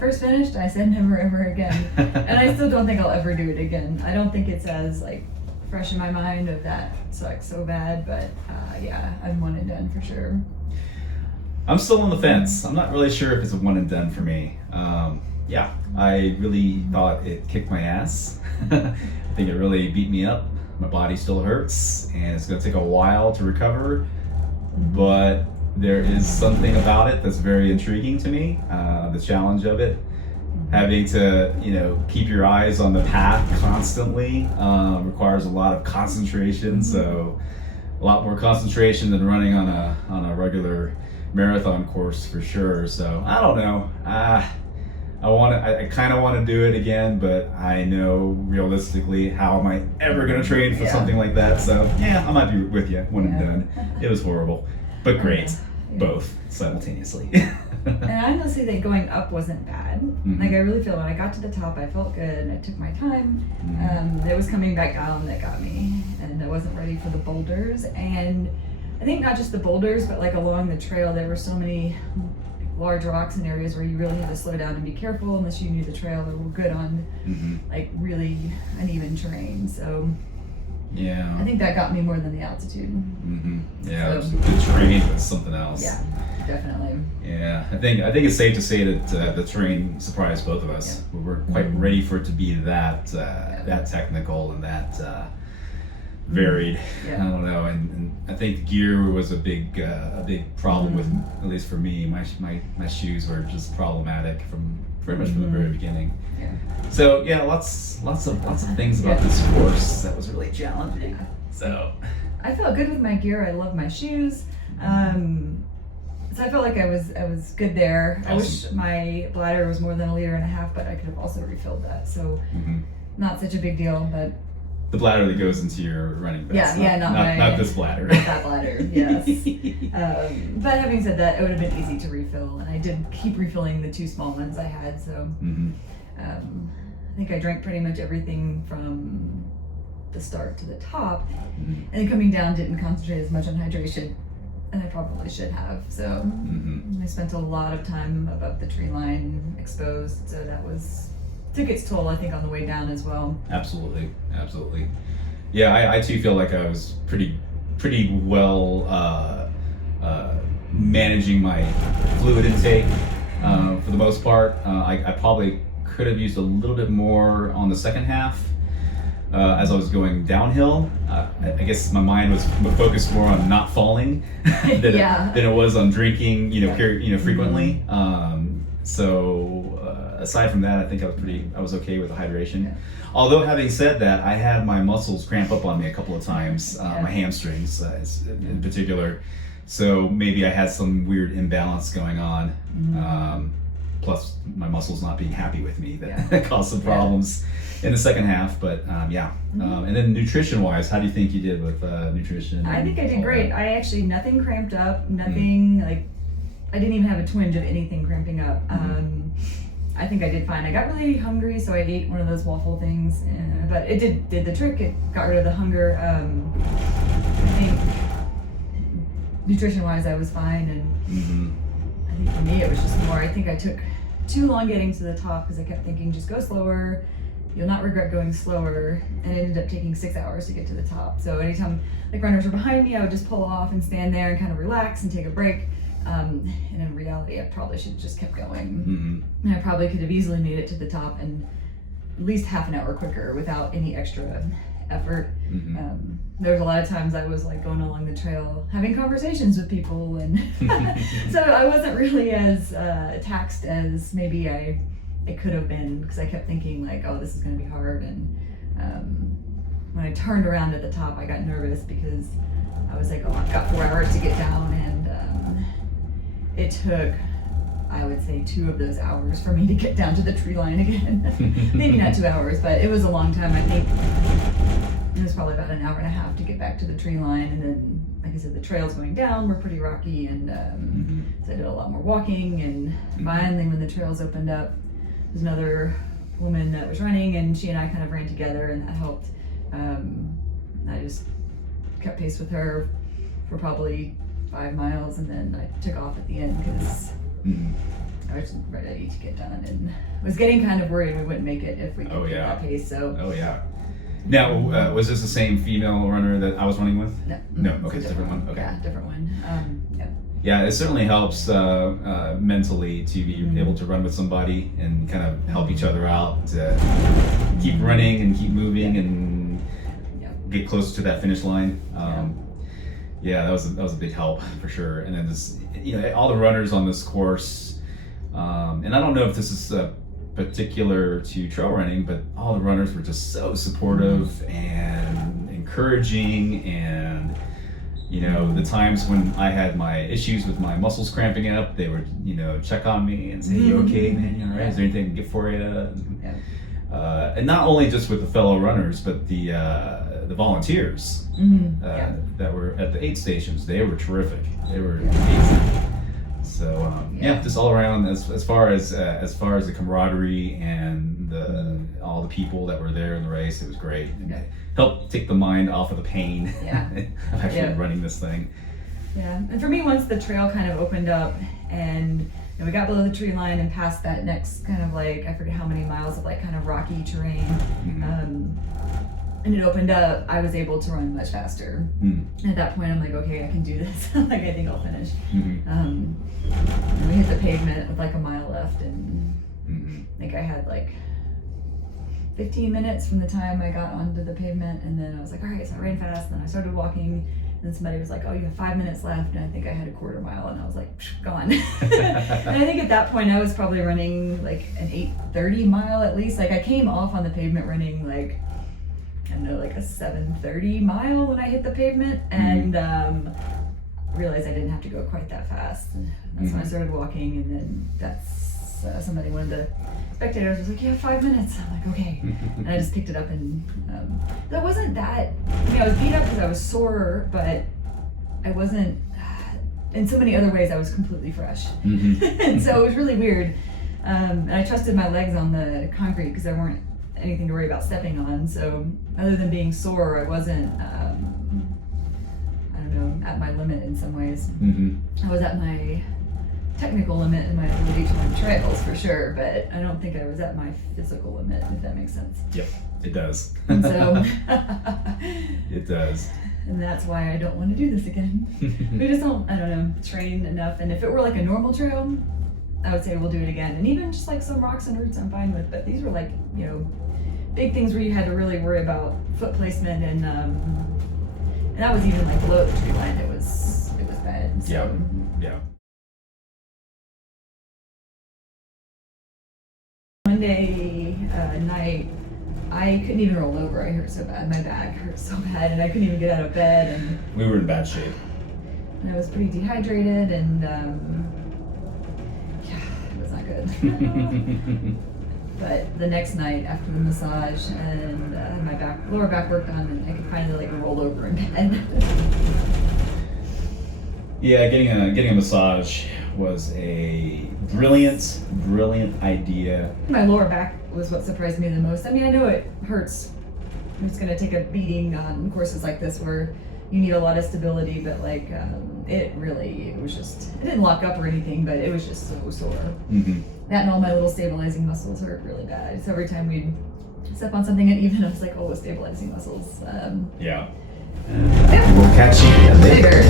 first finished, I said never ever again. And I still don't think I'll ever do it again. I don't think it's as like fresh in my mind of that sucks so bad, but yeah, I'm one and done for sure. I'm still on the fence. I'm not really sure if it's a one and done for me. Yeah, I really thought it kicked my ass. I think it really beat me up. My body still hurts, and it's going to take a while to recover. But there is something about it that's very intriguing to me. The challenge of it, having to keep your eyes on the path constantly, requires a lot of concentration. So a lot more concentration than running on a regular marathon course for sure. So I don't know. I kind of want to do it again, but I know realistically, how am I ever going to train for something like that? So yeah, I might be with you one and done. It was horrible, but great, both simultaneously. And I honestly think going up wasn't bad. Like I really feel when I got to the top, I felt good and I took my time. It was coming back down that got me, and I wasn't ready for the boulders. And I think not just the boulders, but like along the trail, there were so many large rocks and areas where you really had to slow down and be careful unless you knew the trail or were good on like really uneven terrain. So yeah, I think that got me more than the altitude. Yeah, so, the terrain was something else. Yeah, definitely. Yeah, I think it's safe to say that the terrain surprised both of us. We weren't quite ready for it to be that technical and that varied. I don't know, and I think gear was a big problem with, at least for me. My shoes were just problematic from pretty much from the very beginning. So yeah, lots of things about this course that was really challenging. So I felt good with my gear. I love my shoes. So I felt like I was good there. Awesome. I wish my bladder was more than 1.5 liters, but I could have also refilled that. So not such a big deal, but. The bladder that goes into your running vest. Not this bladder. Not that bladder, yes. But having said that, it would have been easy to refill, and I did keep refilling the 2 small ones I had. So I think I drank pretty much everything from the start to the top, and then coming down didn't concentrate as much on hydration, and I probably should have. So I spent a lot of time above the tree line exposed, so that took its toll, I think, on the way down as well. Absolutely. Yeah, I too feel like I was pretty well managing my fluid intake for the most part. I probably could have used a little bit more on the second half as I was going downhill. I guess my mind was focused more on not falling than it was on drinking, frequently. Aside from that, I think I was okay with the hydration. Although having said that, I had my muscles cramp up on me a couple of times, my hamstrings in particular. So maybe I had some weird imbalance going on. Plus my muscles not being happy with me that caused some problems in the second half. But and then nutrition-wise, how do you think you did with nutrition? I think I did great. I actually nothing cramped up, nothing like I didn't even have a twinge of anything cramping up. I think I did fine. I got really hungry, so I ate one of those waffle things, but it did the trick. It got rid of the hunger. I think nutrition-wise, I was fine, and I think for me it was just more. I think I took too long getting to the top because I kept thinking, just go slower. You'll not regret going slower, and it ended up taking 6 hours to get to the top. So anytime like runners were behind me, I would just pull off and stand there and kind of relax and take a break. And in reality, I probably should have just kept going. And I probably could have easily made it to the top in at least half an hour quicker without any extra effort. There was a lot of times I was like going along the trail having conversations with people, and so I wasn't really as taxed as maybe I could have been, because I kept thinking like, oh, this is going to be hard. And when I turned around at the top, I got nervous because I was like, oh, I've got 4 hours to get down, and it took, I would say, 2 of those hours for me to get down to the tree line again. Maybe not 2 hours, but it was a long time. I think it was probably about 1.5 hours to get back to the tree line, and then, like I said, the trails going down were pretty rocky, and so I did a lot more walking, and finally when the trails opened up, there's another woman that was running, and she and I kind of ran together, and that helped. I just kept pace with her for probably 5 miles, and then I took off at the end because I was ready to get done and was getting kind of worried we wouldn't make it if we could get that pace. So. Oh yeah. Now, was this the same female runner that I was running with? No. Okay, it's a different one. Okay. Yeah, different one. Yeah. Yeah, it certainly helps mentally to be able to run with somebody and kind of help each other out to keep running and keep moving and get close to that finish line. Yeah, that was a big help for sure. And then this, all the runners on this course, and I don't know if this is particular to trail running, but all the runners were just so supportive and encouraging. And the times when I had my issues with my muscles cramping up, they would check on me and say, "You okay, man? You all right? Is there anything I can get for you?" And not only just with the fellow runners, but the volunteers that were at the aid stations. They were terrific. They were amazing. So just all around, as far as the camaraderie and all the people that were there in the race, it was great. And it helped take the mind off of the pain of actually running this thing. Yeah, and for me, once the trail kind of opened up and we got below the tree line and past that next kind of like, I forget how many miles of like kind of rocky terrain, and it opened up, I was able to run much faster. And at that point, I'm like, okay, I can do this. Like, I think I'll finish. And we hit the pavement with like a mile left, and I think I had like 15 minutes from the time I got onto the pavement, and then I was like, all right, so I ran fast, and then I started walking, and then somebody was like, oh, you have 5 minutes left, and I think I had a quarter mile, and I was like, gone. And I think at that point I was probably running like an 8:30 mile at least. Like, I came off on the pavement running like, I don't know, like a 7:30 mile when I hit the pavement, and realized I didn't have to go quite that fast. And that's when I started walking, and then somebody, one of the spectators was like, "You have 5 minutes." I'm like, "Okay," and I just picked it up, and that wasn't that. I was beat up because I was sore, but I wasn't. In so many other ways, I was completely fresh, and so it was really weird. And I trusted my legs on the concrete because there weren't anything to worry about stepping on. So other than being sore, I wasn't. I don't know, at my limit in some ways. I was at my technical limit in my ability to run trails for sure, but I don't think I was at my physical limit, if that makes sense. Yep, it does. And so it does. And that's why I don't want to do this again. We just don't, I don't know, train enough. And if it were like a normal trail, I would say we'll do it again. And even just like some rocks and roots I'm fine with, but these were like, big things where you had to really worry about foot placement, and that was even like below the tree line. It was bad. So. Yeah. Monday night, I couldn't even roll over. I hurt so bad. My back hurt so bad, and I couldn't even get out of bed. And we were in bad shape. And I was pretty dehydrated, and it was not good. But the next night, after the massage and my lower back work done, and I could finally like roll over in bed. Yeah, getting a massage was a brilliant idea. My lower back was what surprised me the most. I mean, I know it hurts. It's going to take a beating on courses like this where you need a lot of stability, but like it didn't lock up or anything, but it was just so sore. That and all my little stabilizing muscles hurt really bad. So every time we'd step on something uneven, I was like, oh, stabilizing muscles. We'll catch you later.